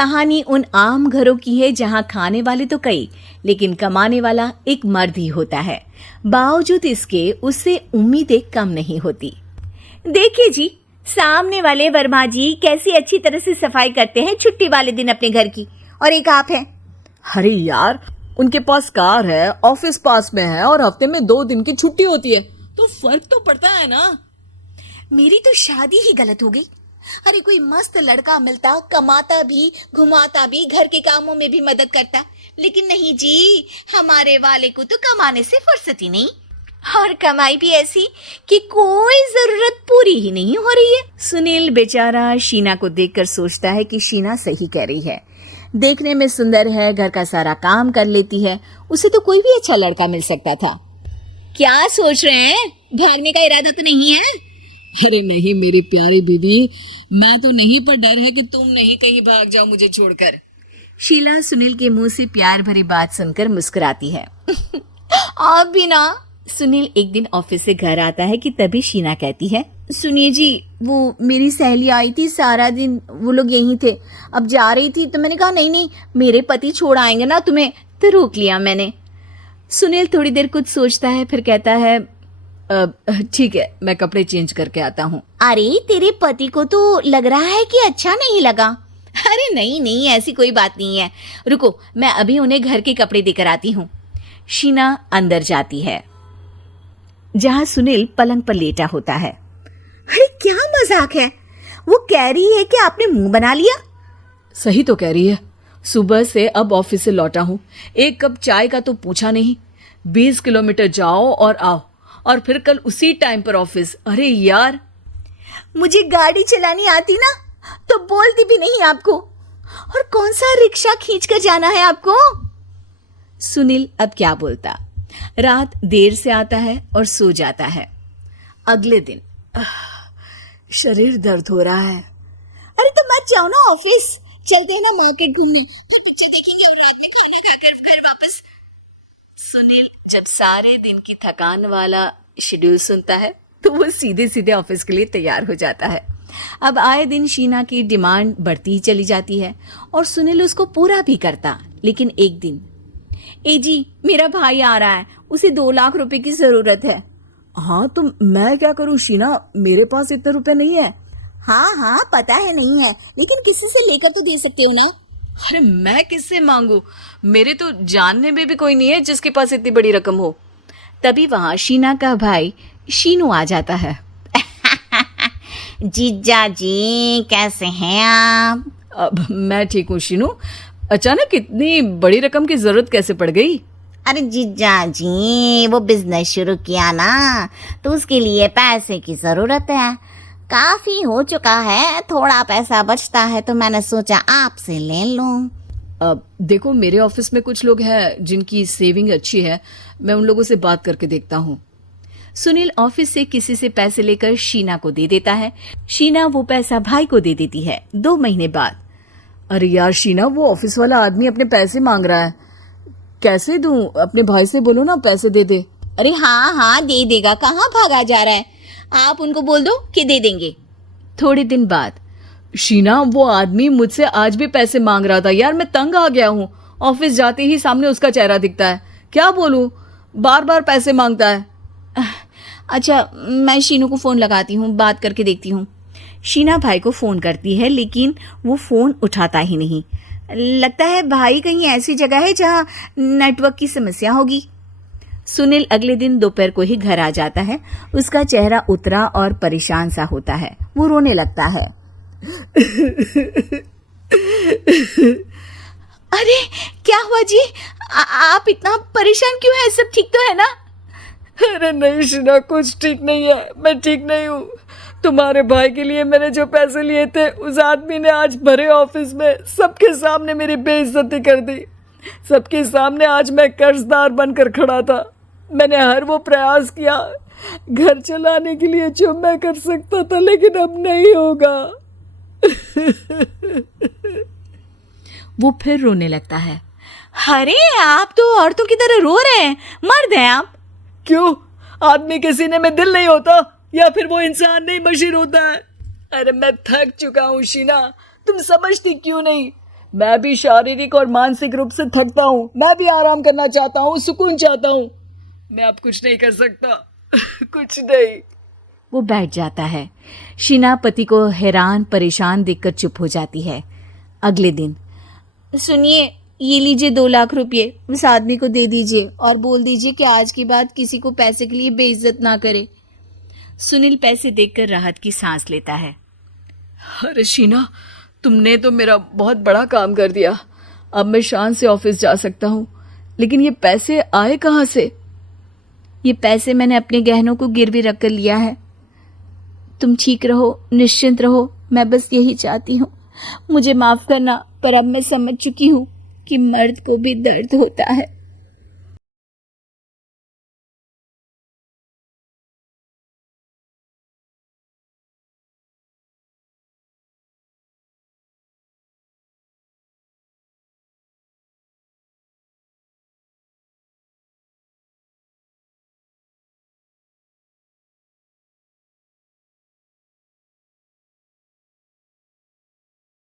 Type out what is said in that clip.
कहानी उन आम घरों की है जहां खाने वाले तो कई, लेकिन कमाने वाला एक मर्द ही होता है। बावजूद इसके उससे उम्मीदें कम नहीं होती। देखिए जी, सामने वाले वर्मा जी कैसी अच्छी तरह से सफाई करते हैं छुट्टी वाले दिन अपने घर की, और एक आप हैं। अरे यार, उनके पास कार है, ऑफिस पास में है और हफ्ते में 2 दिन की छुट्टी होती है, तो फर्क तो पड़ता है ना। मेरी तो शादी ही गलत हो गई। अरे कोई मस्त लड़का मिलता, कमाता भी, घुमाता भी, घर के कामों में भी मदद करता, लेकिन नहीं जी, हमारे वाले को तो कमाने से फुर्सत ही नहीं, और कमाई भी ऐसी कि कोई जरूरत पूरी ही नहीं हो रही है। सुनील बेचारा शीना को देखकर सोचता है कि शीना सही कह रही है। देखने में सुंदर है, घर का सारा काम कर लेती है, उसे तो कोई भी अच्छा लड़का मिल सकता था। क्या सोच रहे हैं? भागने का इरादा तो नहीं है? अरे नहीं मेरी प्यारी बीवी, मैं तो नहीं, पर डर है कि तुम नहीं कहीं भाग जाओ मुझे छोड़कर। शीला सुनील के मुंह से प्यार भरी बात सुनकर मुस्कुराती है। आप भी ना। सुनील एक दिन ऑफिस से घर आता है कि तभी शीना कहती है, सुनिए जी, वो मेरी सहेली आई थी, सारा दिन वो लोग यहीं थे, अब जा रही थी तो मैंने कहा नहीं नहीं, मेरे पति छोड़ आएंगे ना तुम्हें, तो रोक लिया मैंने। सुनील थोड़ी देर कुछ सोचता है, फिर कहता है, ठीक है, मैं कपड़े चेंज करके आता हूँ। अरे तेरे पति को तो लग रहा है कि अच्छा नहीं लगा। अरे नहीं नहीं, ऐसी कोई बात नहीं है, रुको मैं अभी उन्हें घर के कपड़े देकर आती हूँ। शीना अंदर जाती है जहाँ सुनील पलंग पर लेटा होता है। अरे क्या मजाक है, वो कह रही है कि आपने मुंह बना लिया। सही तो कह रही है, सुबह से अब ऑफिस से लौटा हूँ, एक कप चाय का तो पूछा नहीं, 20 किलोमीटर जाओ और आओ, और फिर कल उसी टाइम पर ऑफिस। अरे यार, मुझे गाड़ी चलानी आती ना तो बोलती भी नहीं आपको, और कौन सा रिक्शा खींच कर जाना है आपको। सुनील अब क्या बोलता। रात देर से आता है और सो जाता है। अगले दिन शरीर दर्द हो रहा है। अरे तो मत जाओ ना ऑफिस, चलते हैं ना मार्केट घूमने, पिक्चर देखेंगे और रात में खाना खाकर घर वापस। सुनील जब सारे दिन की थकान वाला शेड्यूल सुनता है तो वो सीधे सीधे ऑफिस के लिए तैयार हो जाता है। अब आए दिन शीना की डिमांड बढ़ती ही चली जाती है और सुनील उसको पूरा भी करता। लेकिन एक दिन, ए जी, मेरा भाई आ रहा है, उसे 2 लाख रुपए की जरूरत है। हाँ तो मैं क्या करूँ शीना, मेरे पास इतने रुपए नहीं है। हाँ हाँ पता है नहीं है, लेकिन किसी से लेकर तो दे सकते हो ना। अरे मैं किससे मांगू, मेरे तो जानने में भी कोई नहीं है जिसके पास इतनी बड़ी रकम हो। तभी वहां शीना का भाई शीनू आ जाता है। जीजा जी कैसे हैं आप? अब मैं ठीक हूँ शीनू, अचानक इतनी बड़ी रकम की जरूरत कैसे पड़ गई? अरे जीजा जी, वो बिजनेस शुरू किया ना, तो उसके लिए पैसे की जरूरत है, काफी हो चुका है, थोड़ा पैसा बचता है तो मैंने सोचा आपसे ले लूं। अब देखो, मेरे ऑफिस में कुछ लोग हैं जिनकी सेविंग अच्छी है, मैं उन लोगों से बात करके देखता हूँ। सुनील ऑफिस से किसी से पैसे लेकर शीना को दे देता है। शीना वो पैसा भाई को दे देती है। 2 महीने बाद, अरे यार शीना, वो ऑफिस वाला आदमी अपने पैसे मांग रहा है, कैसे दूं? अपने भाई से बोलो ना पैसे दे दे। अरे हाँ हाँ दे देगा, कहाँ भागा जा रहा है, आप उनको बोल दो कि दे देंगे। थोड़े दिन बाद, शीना, वो आदमी मुझसे आज भी पैसे मांग रहा था यार, मैं तंग आ गया हूँ, ऑफिस जाते ही सामने उसका चेहरा दिखता है, क्या बोलूं, बार बार पैसे मांगता है। अच्छा मैं शीनू को फोन लगाती हूँ, बात करके देखती हूँ। शीना भाई को फोन करती है लेकिन वो फोन उठाता ही नहीं। लगता है भाई कहीं ऐसी जगह है जहाँ नेटवर्क की समस्या होगी। सुनील अगले दिन दोपहर को ही घर आ जाता है। उसका चेहरा उतरा और परेशान सा होता है। वो रोने लगता है। अरे क्या हुआ जी, आप इतना परेशान क्यों हैं? सब ठीक तो है ना? अरे नहीं शीना, कुछ ठीक नहीं है, मैं ठीक नहीं हूँ। तुम्हारे भाई के लिए मैंने जो पैसे लिए थे, उस आदमी ने आज भरे ऑफिस में सबके सामने मेरी बेइज्जती कर दी। सबके सामने आज मैं कर्जदार बनकर खड़ा था। मैंने हर वो प्रयास किया घर चलाने के लिए जो मैं कर सकता था, लेकिन अब नहीं होगा। वो फिर रोने लगता है। अरे आप तो औरतों की तरह रो रहे हैं, मर्द हैं आप। क्यों? आदमी के सीने में दिल नहीं होता, या फिर वो इंसान नहीं मशीन होता है? अरे मैं थक चुका हूँ शीना, तुम समझती क्यों नहीं? मैं भी शारीरिक और मानसिक रूप से थकता हूँ, मैं भी आराम करना चाहता हूँ, सुकून चाहता हूँ। मैं अब कुछ नहीं कर सकता। कुछ नहीं। वो बैठ जाता है। शीना पति को हैरान परेशान देखकर चुप हो जाती है। अगले दिन, सुनिए, ये लीजिए 2 लाख रुपए, उस आदमी को दे दीजिए और बोल दीजिए कि आज के बाद किसी को पैसे के लिए बेइज्जत ना करे। सुनील पैसे देखकर राहत की सांस लेता है। अरे शीना, तुमने तो मेरा बहुत बड़ा काम कर दिया। अब मैं शान से ऑफिस जा सकता हूँ, लेकिन ये पैसे आए कहाँ से? ये पैसे मैंने अपने गहनों को गिरवी रख कर लिया है। तुम ठीक रहो, निश्चिंत रहो, मैं बस यही चाहती हूँ। मुझे माफ करना, पर अब मैं समझ चुकी हूँ कि मर्द को भी दर्द होता है।